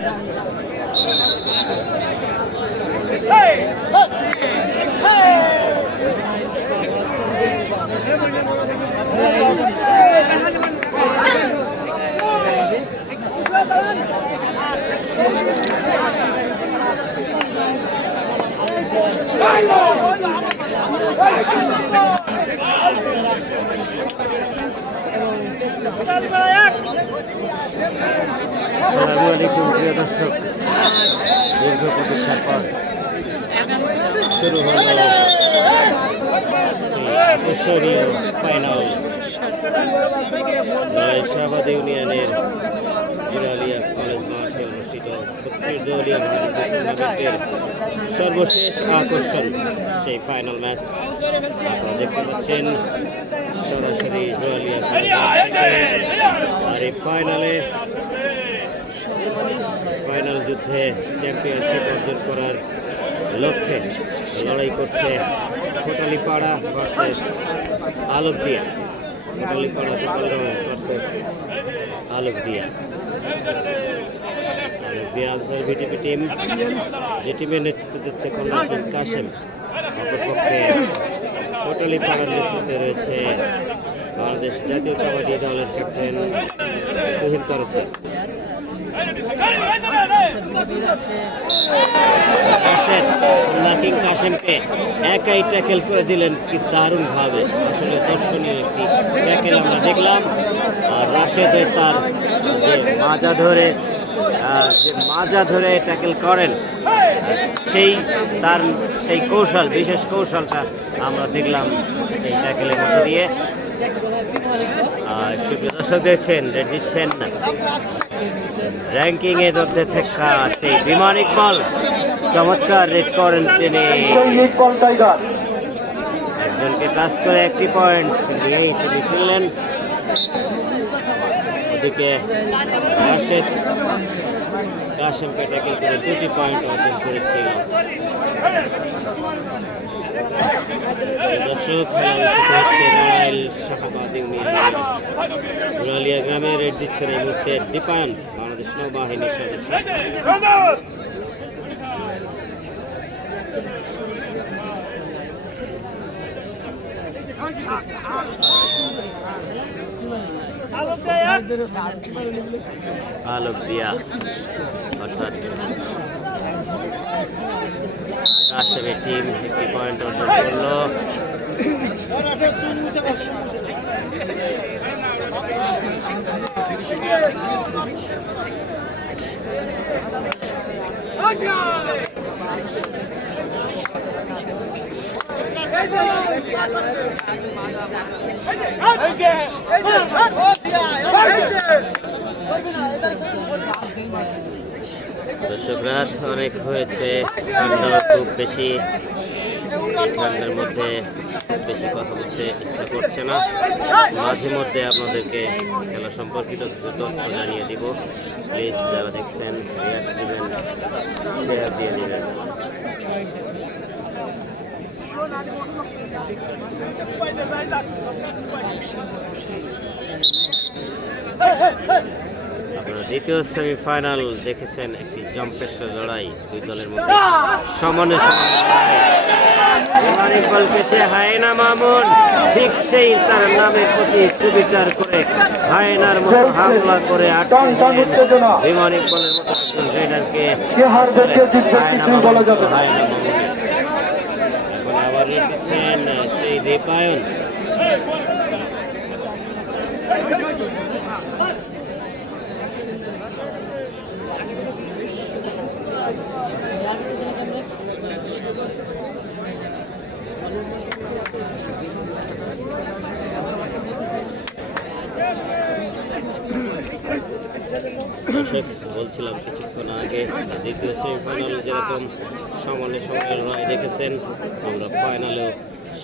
Hey! আসসালামু আলাইকুম, প্রিয় দর্শক। দীর্ঘ প্রতীক্ষার পর শুরু হল ঐশ্বরীয় ফাইনাল নয় শাহবাদ ইউনিয়নের বিরালিয়া কলেজ দলীয় সর্বশেষ আকর্ষণ, সেই ফাইনাল ম্যাচ আপনারা দেখতে পাচ্ছেন, সরাসরি থেকে। আর এই ফাইনালে ফাইনাল যুদ্ধে চ্যাম্পিয়নশিপ অর্জন করার লক্ষ্যে লড়াই করছে Kotalipara versus Alokdia. Kotalipara Gopalgaon versus Alokdia. Alokdia Ansar VDP team, যে টিমের নেতৃত্ব দিচ্ছে কাশেম, অপরপক্ষে কোটালীপাড়ার নেতৃত্বে রয়েছে বাংলাদেশ জাতীয় কাবাডি দলের ক্যাপ্টেন কাশেম কাশেমকে একাই ট্যাকেল করে দিলেন কি দারুণ ভাবে আসলে দর্শনীয় একটি ট্যাকেল আমরা দেখলাম। আর রাশেদে তার মাজা ধরে যে মাজা ধরে ট্যাকেল করেন, সেই তার, সেই কৌশল, বিশেষ কৌশলটা আমরা দেখলাম এই ট্যাকেলের মধ্যে দিয়ে। আর সুপ্রিয় দর্শক দেখছেন দিচ্ছেন। র্যাঙ্কিং এর মধ্যে থাকা সেই বিমান ইকবাল, চমৎকার রেড করেন তিনি। একজনকে টাচ করে একটি পয়েন্ট নিয়েই তিনি ফিরলেন। ওদিকে রাশেদ কাশেম ট্যাকেল করে দুটি পয়েন্ট অর্জন করেছিল দর্শক, খেলা অনুষ্ঠিত হচ্ছে নড়াইল শাখাবাদ ইউনিয়নের ঘুরালিয়া গ্রামে রেড দিচ্ছেন এই মুহূর্তে দীপায়ন, বাংলাদেশ নৌবাহিনীর সদস্য। আলোক দিয়া অর্থাৎ কাশেমের টিম একটি পয়েন্ট অর্জন করল। দর্শক অনেক হয়েছে। ঠান্ডাও খুব বেশি। ঠান্ডার মধ্যে খুব বেশি কথা বলতে ইচ্ছা করছে না। মাঝে মধ্যে আপনাদেরকে খেলা সম্পর্কিত কিছু তথ্য জানিয়ে দিব। প্লিজ, যারা দেখছেন শেয়ার দিবেন শেয়ার দিয়ে দিবেন। দ্বিতীয় সেমিফাইনাল দেখেছেন একটি জম্পেশ্বর লড়াই দুই দলের মধ্যে। সমানে হায়না মামুন ঠিক সেই তার নামের প্রতি সুবিচার করে হায়নার মতো হামলা করে। বিমান ইকবালের মতো একজন হায়না কিছুই বলা মামুন, যাবে না। হায়না মামুন। এখন আবার রেড দিচ্ছেন সেই রেপায়ন। বলছিলাম কিছুক্ষণ আগে দ্বিতীয় সেমিফাইনাল যেরকম সমানে সমানে লড়াই দেখেছেন আমরা ফাইনালেও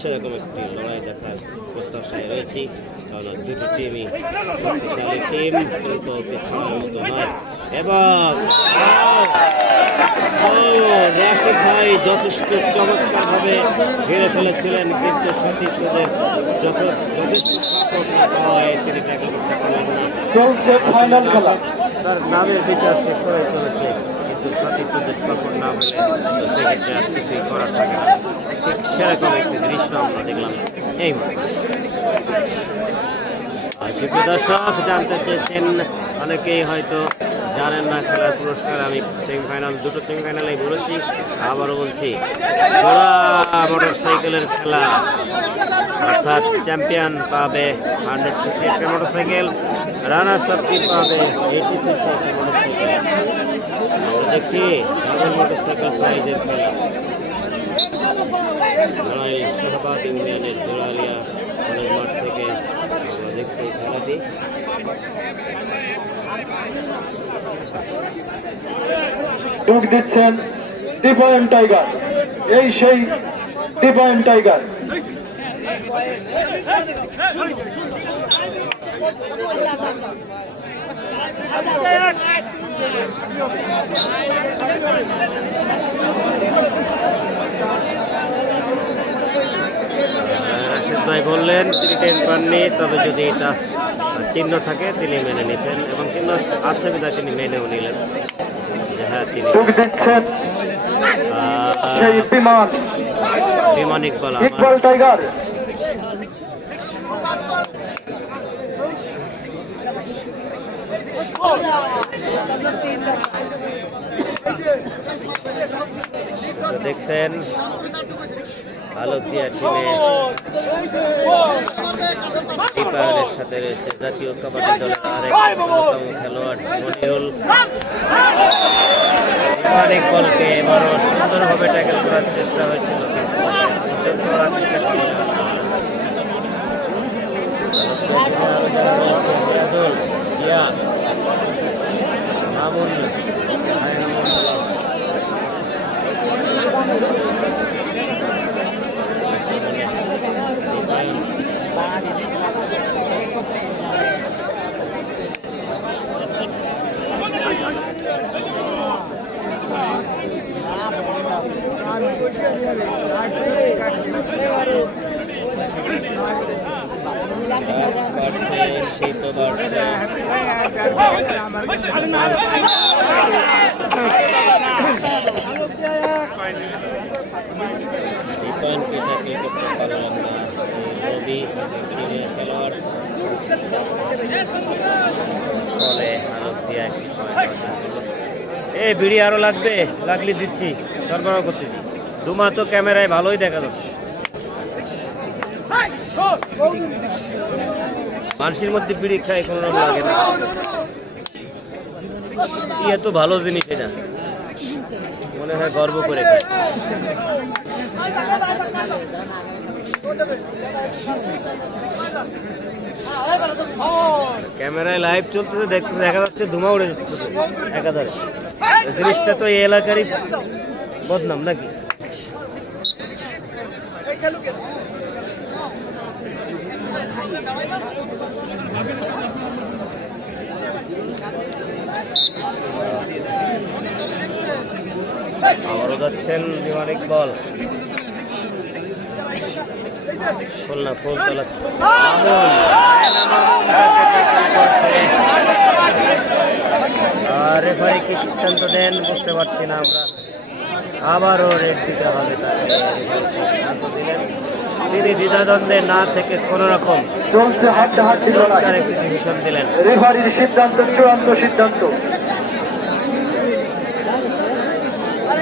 সেরকম একটি লড়াই দেখার প্রত্যাশায় রয়েছি। কারণ দুটি টিমই শক্তিশালী টিম ছোঁয়ার মতো নয়। এবং রাশিদ ভাই যথেষ্ট চমৎকারভাবে ঘিরে ফেলেছিলেন কিন্তু সঠিক ওদের যথেষ্ট সাপোর্ট না পাওয়ায় তিনি ট্যাকল করতে পারলেন না। চলছে ফাইনাল খেলা। তার নামের বিচার সে করে চলেছে। দর্শক, জানতে চেয়েছেন অনেকেই হয়তো জানেন না খেলার পুরস্কার, আমি সেমিফাইনাল, দুটো সেমিফাইনালেই বলেছি, আবারও বলছি মোটর সাইকেলের খেলা, অর্থাৎ চ্যাম্পিয়ন পাবে হান্ড্রেড সিসি একটা মোটর সাইকেল রানার্স আপ পাবে এইটি সিসি একটা মোটর সাইকেল আমরা দেখছি ডাবল মোটর সাইকেল প্রাইজের খেলা লড়াই শাহবাগ ইউনিয়নের জোরালিয়া কলেজ মাঠ থেকে আমরা দেখছি এই খেলাটি ডুব দিচ্ছেন ডিফারেন্ট টাইগার এই সেই ডিফারেন্ট টাইগার রাশেদ ভাই বললেন তিনি টেন পাননি তবে যদি এটা চিহ্ন থাকে তিনি মেনে নিতেন এবং চিহ্ন আছে বিধায় তিনি মেনেও নিলেন। হ্যাঁ তিনি। বিমান। ইকবাল ইকবাল টাইগার। দেখছেন আলোক দিয়া ইপায়নের সাথে রয়েছে জাতীয় কাবাডি দলের আরেক অন্যতম খেলোয়াড় মনিরুল ইমান ইকবালকে এবারও সুন্দরভাবে ট্যাকেল করার চেষ্টা হয়েছিল, কিন্তু সুযোগ করার চেষ্টা ছিল না। আরও যারা রয়েছে, রিয়াদুল, জিয়া, মামুন আইনুল বাড়ছে শীত বাড়ছে করতে পারলাম না এই বিড়ি আরও লাগবে, লাগলে দিচ্ছি, সরবরাহ করতে দুমা তো ক্যামেরায় ভালোই দেখা যাচ্ছে। মানুষের মধ্যে বিড়ি খায়, কোনো রকম লাগে না। এত ভালো জিনিস এটা? মনে হয় গর্ব করে খায়। ক্যামেরায় লাইভ চলতেছে দেখতে দেখা যাচ্ছে ধুমা উড়ে যাচ্ছে। একাধারে। জিনিসটা তো এই এলাকারই বদনাম নাকি? আবারও যাচ্ছেন বিমান ইকবল ফুল না ফুল তোলা আর রেফারি কি সিদ্ধান্ত দেন বুঝতে পারছি না আমরা। আবারও রেড দিতে হবে দিলেন তিনি দ্বিধাদ্বন্দ্বে না থেকে কোনো রকম চলছে হাড্ডাহাড্ডি লড়াই। দিলেন। রেফারির সিদ্ধান্ত চূড়ান্ত সিদ্ধান্ত বড়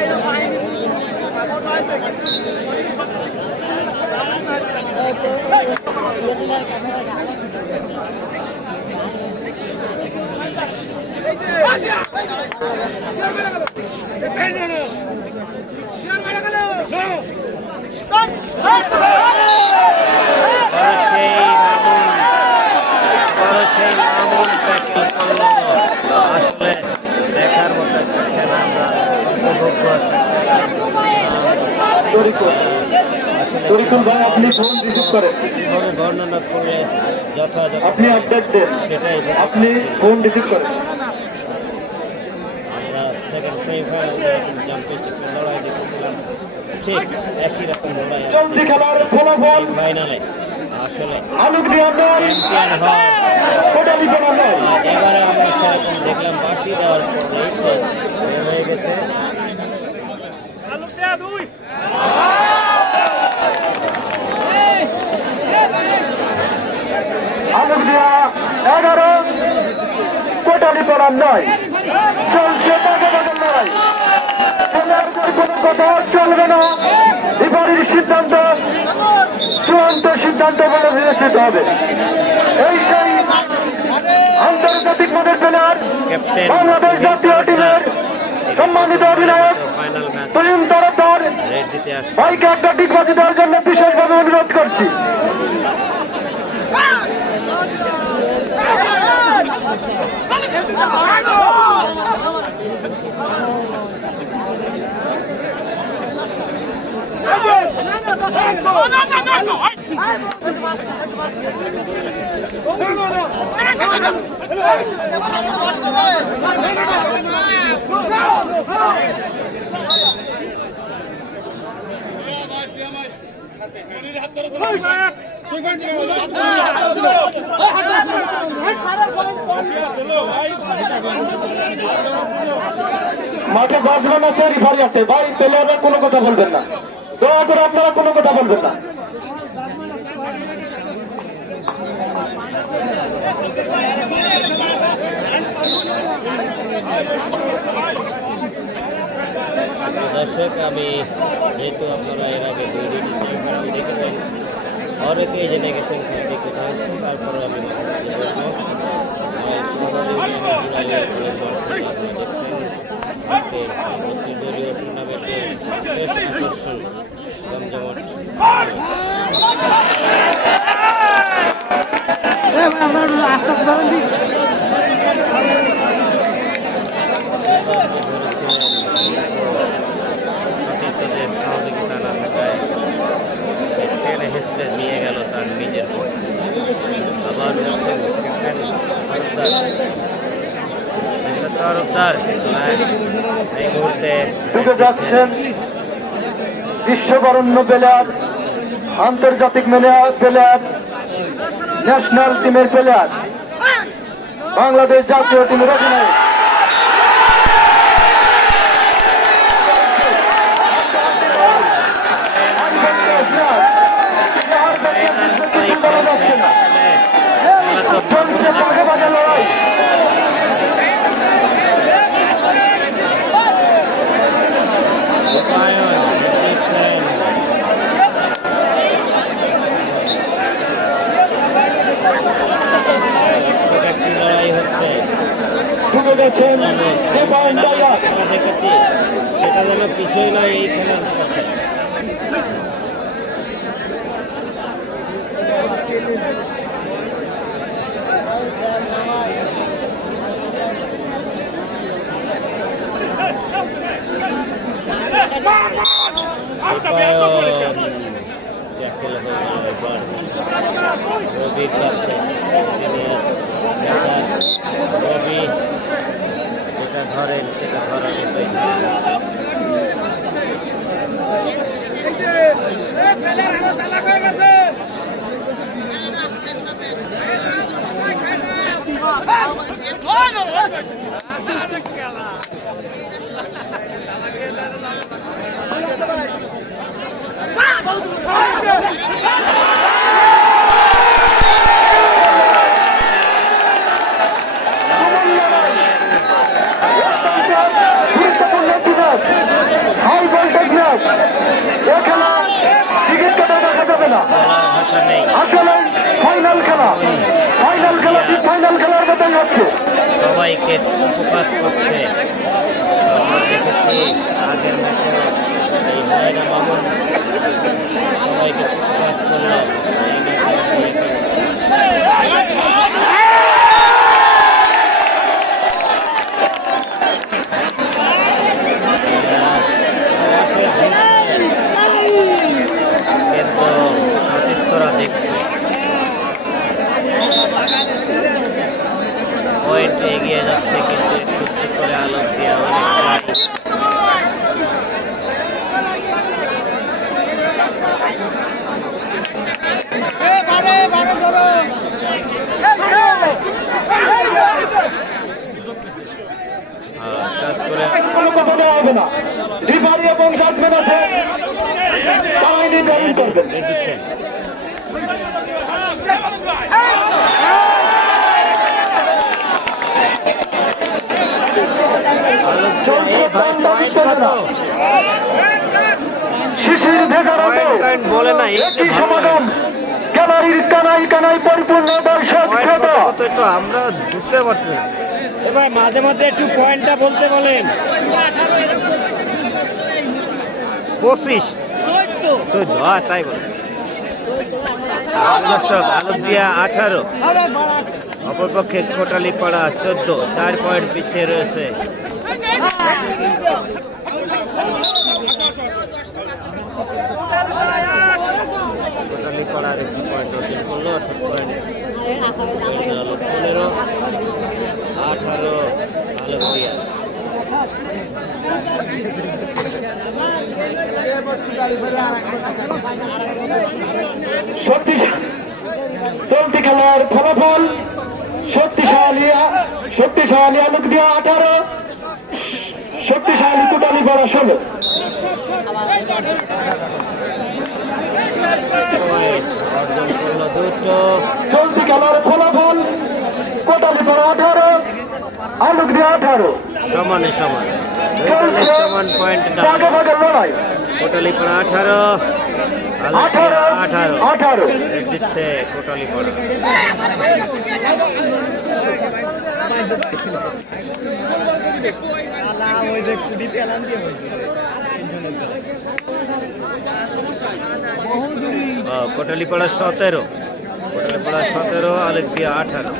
সেই মামুন বড় সেই মামুন ট্যাকল করল আসলে দেখার মতো একটা খেলা আমরা উপভোগ্য একটা খেলা। তরিকুল ভাই আপনি ফোন রিসিভ করেন। বর্ণনা করলে যথাযথ আপনি আপডেট দেন। সেটাই আপনি। ফোন রিসিভ করেন। আমরা সেকেন্ড সেমিফাইনাল চ্যাম্পিয়নশিপের লড়াই দেখেছিলাম ঠিক একই রকম লড়াই চলছে খেলার ফলাফল ফাইনালে আসলে আলোক দিয়ে চ্যাম্পিয়ন হওয়ার কোটালি করা নয়। এবারে আমরা সেরকম দেখলাম বাসি দেওয়ার পরে হয়ে গেছে আলোক দিয়া এগারো কোটালি করা নয়। চলছে বাগে বাগে লড়াই কোনো কথা চলবে না। এবারের সিদ্ধান্ত চূড়ান্ত সিদ্ধান্ত বলে বিবেচিত হবে। এই সেই আন্তর্জাতিক মানের প্লেয়ার বাংলাদেশ জাতীয় টিমের সম্মানিত অধিনায়ক তুলিম তরফদার ভাইকে একটা ডিগবাজি দেওয়ার জন্য বিশেষভাবে অনুরোধ করছি। হাত ধরে মাঠে বাজমান আছে রিফারি আছে ভাই প্লেয়াররা কোনো কথা বলবেন না। দয়া করে আপনারা কোনো কথা বলবেন না। দর্শক, আমি যেহেতু আপনারা এর আগে ভিডিওটি চ্যানেলটি দেখেছেন অনেকেই জেনে গেছেন খেলাটি কোথায় হচ্ছে তারপরে আমি টুর্নামেন্টের আকর্ষণ জমজমট সে টেনে নিয়ে গেল তার নিজের আবার যাচ্ছেন বিশ্ববরণ্য প্লেয়ার, আন্তর্জাতিক প্লেয়ার ন্যাশনাল টিমের প্লেয়ার। বাংলাদেশ জাতীয় টিমের অধিনায়ক বলা যাচ্ছে না চলছে বাঘে বাঘে লড়াই রূপায়ণ জিতছেন একটি লড়াই হচ্ছে ঢুকে গেছেন দীপায়ন দাইয়া খেলা দেখেছি সেটা যেন কিছুই নয় এই খেলার কাছে রূপায়ণ ট্যাকেল হয়ে গেল এবার রবির কাছে সিনিয়র পেসার রবি যেটা ধরেন সেটা ধরার মতোই গুরুত্বপূর্ণ একটি ম্যাচ হাই ভোল্টেজ ম্যাচ এ খেলা টিকিট কেটে দেখা যাবে না। আসলে ফাইনাল খেলা। ফাইনাল খেলা ফাইনাল খেলার মতোই হচ্ছে? সবাইকে উপকার করছে। আমরা দেখেছি আগের ম্যাচে এই মামুন সবাইকে উপকার করল এই ম্যাচে বিয়ে করে। অবশ্যই জিতছে। কিন্তু সতীর্থরা দেখছে পয়েন্ট এগিয়ে যাচ্ছে কিন্তু একটু একটু করে আলো কোনো কথা দেওয়া হবে না রিফারি এবং জাজমেন্ট আছে তারাই নির্ধারণ করবেন রেড দিচ্ছেন এই ভাই পয়েন্ট কত শিশির ভেগারত বলে নাই সমাধান গ্যালারির কানাই কানাই পরিপূর্ণ দর্শক শ্রোতা আমরা বুঝতে পারছি। না। এ ভাই মাঝে মাঝে একটু পয়েন্টটা বলতে বলেন। পঁচিশ। হ্যাঁ তাই বলে। দর্শক আলোক দিয়া আঠারো। অপরপক্ষে কোটালি পাড়া চোদ্দ চার পয়েন্ট পিছিয়ে রয়েছে কোটালি পাড়ার একটি পয়েন্ট অর্জন করল অর্থাৎ পয়েন্ট দাঁড়াল পনেরো আঠারো আলোক দিয়া শক্তি চলতি খেলার ফলাফল শক্তিশালী শক্তিশালী আলোক দিয়া আঠারো, শক্তিশালী কুটালি বড় ষোলো। চলতি খেলার ফলাফল কোটালি বড় আঠারো আলোক দিয়া আঠারো। সমানে সমান। সমান পয়েন্ট লড়াই। কোটালি পাড়া আঠারো। আঠারো আঠারো। আঠারো। দিচ্ছে কোটালি পাড়া। সতেরো। কোটালি পাড়া সতেরো আলোক দিয়া আঠারো।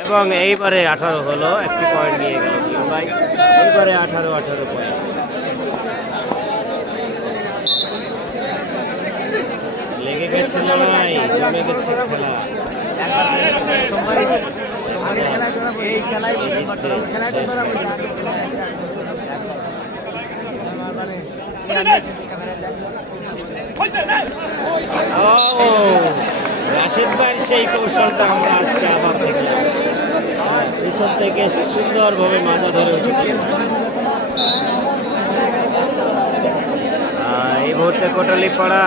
এবং এইবারে আঠারো হলো একটি পয়েন্ট নিয়ে গেল ভাই এইবারে আঠারো আঠারো পয়েন্ট লেগে গেছে লড়াই জমে গেছে খেলা। এই খেলায় ও। রাশেদ ভাই, সেই কৌশলটা আমরা আজকে আবার দেখলাম। পিছন থেকে সুন্দরভাবে মাজা ধরে এই মুহূর্তে কোটালি পাড়া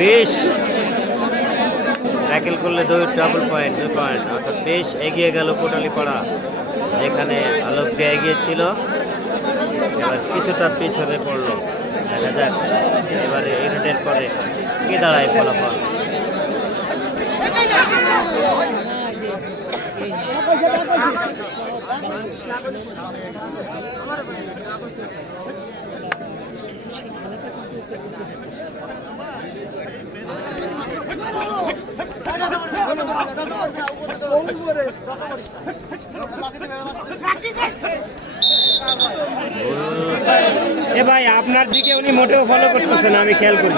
বেশ ট্যাকেল করলে দুই ডাবল পয়েন্ট দুই পয়েন্ট অর্থাৎ বেশ এগিয়ে গেল কোটালি পাড়া, যেখানে আলোক দিয়ে এগিয়ে ছিল এবার কিছুটা পিছনে পড়ল। দেখা যাক, এবারে এই রুটের পরে কি দাঁড়ায় ফলাফল। এ ভাই, আপনার দিকে উনি মোটেও ফলো করতেছেন আমি খেয়াল করি।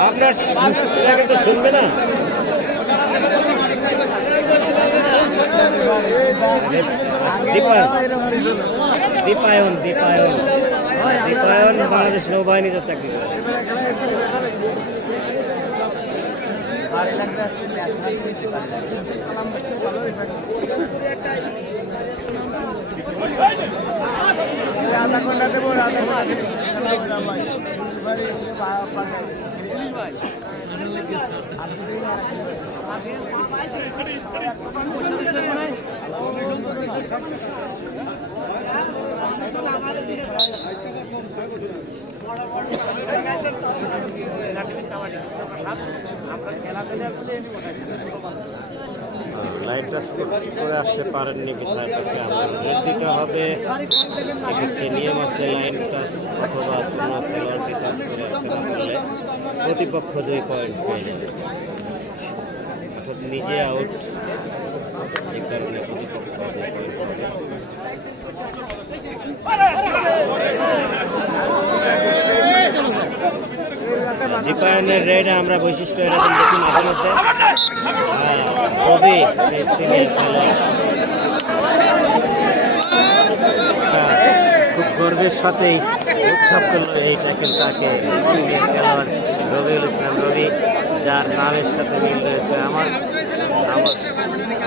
আপনার তো শুনবে না? দীপায়ন দীপায়ন দীপায়ন বাংলাদেশ নৌবাহিনীতে চাকরি করে। আধা ঘণ্টা দেবো আধা লাইভ টাচ করে আসতে পারেননি বিধায় তাকে আমার রেট দিতে হবে। এক্ষেত্রে নিয়ম আছে লাইন টাচ অথবা কোনো খেলোয়াড়কে প্রতিপক্ষ দুই পয়েন্ট পেয়ে অর্থাৎ নিজে আউট এই কারণে প্রতিপক্ষ। দীপায়নের রেড আমরা বৈশিষ্ট্য এরকম দেখি মাঝে মধ্যে। হ্যাঁ, খুব গর্বের সাথেই উৎসব করল এই ট্যাকেলটাকে সিনিয়র খেলোয়াড় রবিউল ইসলাম রবি। যার নামের সাথে মিল রয়েছে, আমার আমার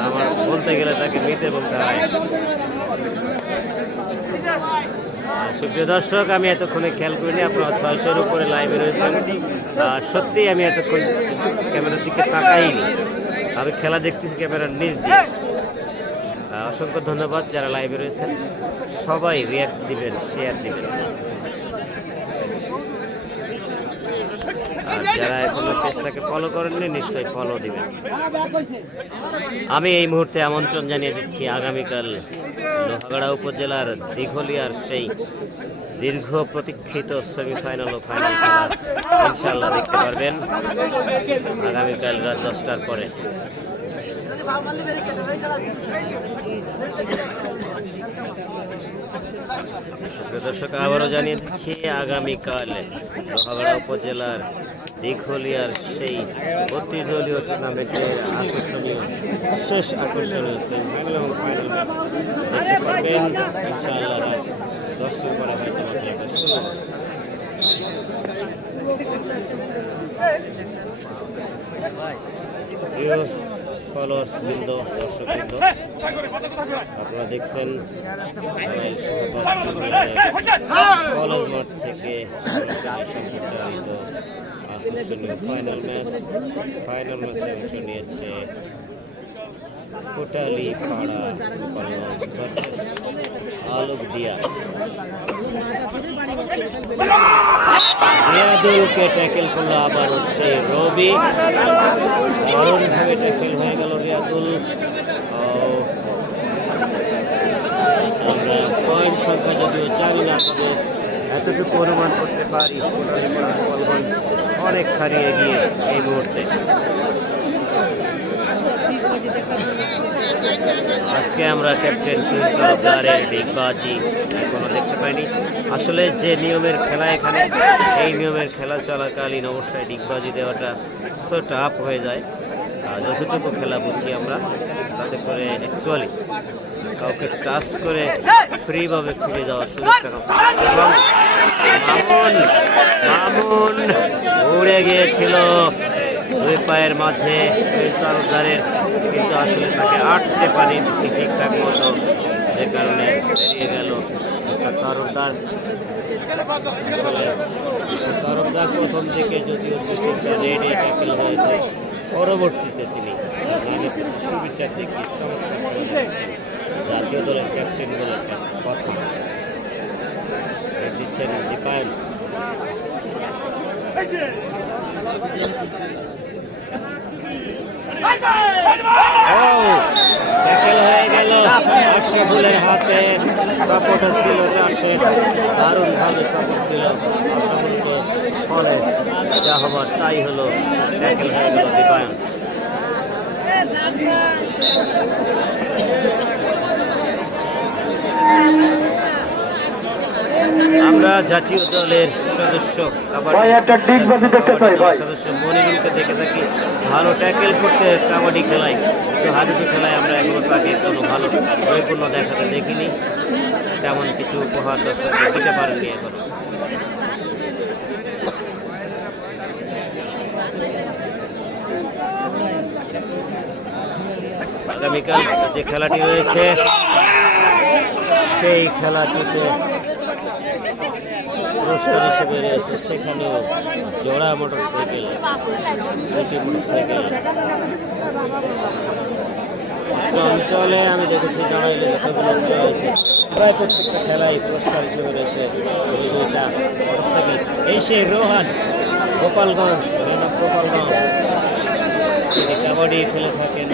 আমার বলতে গেলে তাকে মিতে বলতে হয়। সুপ্রিয় দর্শক, আমি এতক্ষণে খেয়াল করিনি, আপনারা ছয়শোর উপরে লাইভে রয়েছেন। সত্যিই আমি এতক্ষণ ক্যামেরার দিকে তাকাইনি। আমি খেলা দেখতেছি ক্যামেরার নিজ দিয়ে। অসংখ্য ধন্যবাদ যারা লাইভে রয়েছেন। সবাই রিয়াক্ট দিবেন শেয়ার দিবেন। যারা এখনও পেজটাকে ফলো করেননি, নিশ্চয়ই ফলো দিবেন। আমি এই মুহূর্তে আমন্ত্রণ জানিয়ে দিচ্ছি আগামীকাল লোহাগড়া উপজেলার দীঘলিয়ার সেই দীর্ঘ প্রতীক্ষিত সেমিফাইনাল ও ফাইনাল খেলা ইনশাল্লাহ দেখতে পারবেন। আগামীকাল রাত দশটার পরে। দর্শক, আবারও জানিয়ে দিচ্ছি, আগামীকাল লোহাগড়া উপজেলার দীঘলিয়ার সেই অতিদলীয় টুর্নামেন্টের আকর্ষণীয়, শেষ আকর্ষণীয় সেমিফাইনাল এবং ফাইনাল ম্যাচ দেখতে পারবেন ইনশাআল্লাহ দশটার পরে আপনারা দেখছেন থেকে আকর্ষণীয় ফাইনাল ম্যাচ ফাইনাল ম্যাচে অংশ নিয়েছে কোটালি পাড়া গোপালগঞ্জ ভার্সেস আলোক দিয়া রিয়াদুলকে ট্যাকেল করল আবারও সেই রবি দারুণভাবে ট্যাকেল হয়ে গেল রিয়াদুল ও, আমরা পয়েন্ট সংখ্যা যদিও জানি না এতটুকু অনুমান করতে পারি গোপালগঞ্জ অনেক হারিয়ে গিয়ে এই মুহূর্তে। আজকে আমরা ক্যাপ্টেন তরফদারের ডিগবাজি এখনও দেখতে পাইনি। আসলে যে নিয়মের খেলা এখানে, এই নিয়মের খেলা চলাকালীন অবশ্যই ডিগবাজি দেওয়াটা সো টাফ হয়ে যায়। যতটুকু খেলা বুঝি আমরা, তাতে করে অ্যাকচুয়ালি কাউকে টাচ করে ফ্রিভাবে ফিরে যাওয়ার সুযোগ এবং মামুন মামুন উড়ে গিয়েছিল। দুই পায়ের মাঝে তরফদারের কিন্তু আসলে তাকে আটতে পারেনি ঠিকঠাক মতো। যে কারণে বেরিয়ে গেল তরফদার প্রথম থেকে যদিও রেডে ট্যাকেল হয়েছে পরবর্তীতে তিনি সুবিচার দেখিয়ে চমৎকার। জাতীয় দলের ক্যাপ্টেন বলে দিচ্ছেন দীপায়ন। হয়ে গেল। হাতে আশরাফুলকে। ফলে যা হবার তাই হলো হয়ে গেল দীপায়ন। আমরা জাতীয় দলের সদস্য কাবাডি ভাই, একটা ডিগবাজি দেখতে চাই, ভাই। সদস্য মনিরুলকে দেখে থাকি ভালো ট্যাকেল করতে কাবাডি খেলায়। কিন্তু হাডুডু খেলায় আমরা এখনও তাকে কোনো ভালো নৈপুণ্য দেখাতে দেখিনি। তেমন কিছু উপহার দর্শকদের দিতে পারেননি এখনও। আগামীকাল যে খেলাটি রয়েছে সেই খেলাটিতে পুরস্কার হিসেবে রয়েছে সেখানেও জোড়া মোটর সাইকেল দুটি মোটর সাইকেল অঞ্চলে আমি দেখেছি জানাইলে যতগুলো খেলা হয়েছে প্রায় প্রত্যেকটা খেলায় পুরস্কার হিসেবে রয়েছে এই দুইটা মোটর সাইকেল এই সেই রোহান গোপালগঞ্জ গোপালগঞ্জ। তিনি কাবাডি খেলে থাকেন।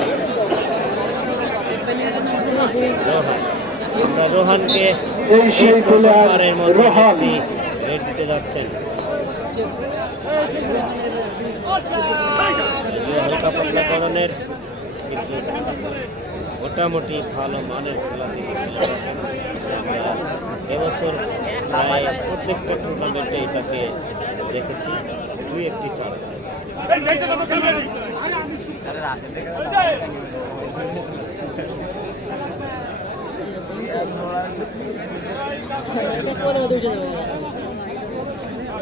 রোহান। আমরা রোহানকে এই যাচ্ছেন। হালকা পাতলা কিন্তু মোটামুটি ভালো মানের খেলা থেকে এবছর প্রায় প্রত্যেকটা টুর্নামেন্টে এটাকে দেখেছি, দুই একটি চার। পরে মধ্যে উঠে যাবে আগামীকাল নড়াইল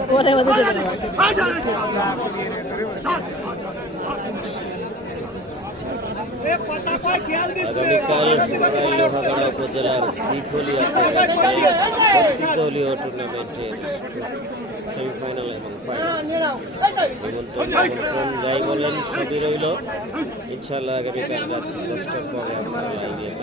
লোহাগাড়া উপজেলার দীঘলিয়াতে দলীয় টুর্নামেন্টের সেমিফাইনাল এবং ফাইনাল যাই বলেন সবই রইল ইনশাল্লাহ আগামীকাল রাত দশটার পরে আপনারা লাইভে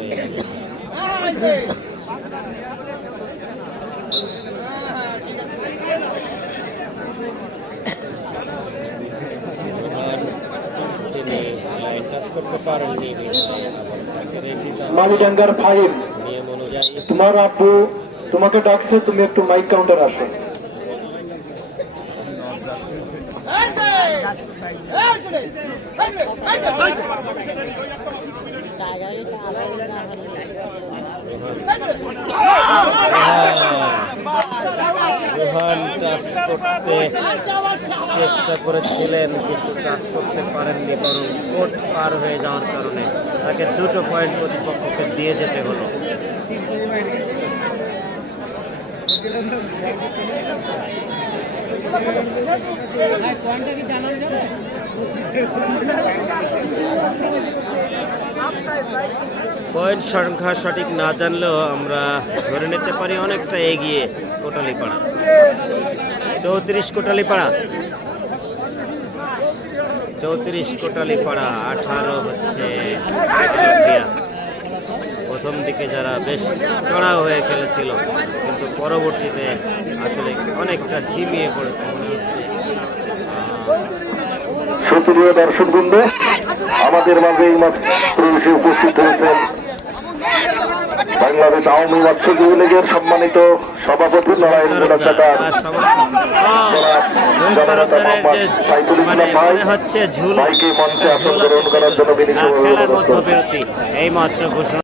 টাচ করতে পারেননি বিধায় আবার তাকে রেখে দেওয়া মালিডাঙ্গার ফাইভ নিয়ম অনুযায়ী তোমার আব্বু তোমাকে ডাকছে তুমি একটু মাইক কাউন্টার আসো করতে চেষ্টা করেছিলেন, কিন্তু টাচ করতে পারেননি, বরং কোর্ট পার হয়ে যাওয়ার কারণে তাকে দুটো পয়েন্ট প্রতিপক্ষকে দিয়ে যেতে হলো। পয়েন্ট সংখ্যা সঠিক না জানলেও আমরা ধরে নিতে পারি অনেকটা এগিয়ে কোটালিপাড়া। চৌত্রিশ কোটালিপাড়া। চৌত্রিশ কোটালিপাড়া, আঠারো হচ্ছে প্রথম দিকে যারা বেশ চড়াও হয়ে খেলেছিল, কিন্তু পরবর্তীতে আসলে অনেকটা ঝিমিয়ে পড়েছে মনে হচ্ছে। দর্শক বৃন্দ আমাদের মাঝে এই মাত্র এসে উপস্থিত হয়েছেন বাংলাদেশ আওয়ামী মাত্র যুবলীগের সম্মানিত সভাপতি নারায়ণ যে মানে ভাইকে মঞ্চে আসন গ্রহণ করার জন্য বিনীত খেলার অনুরোধ করছি।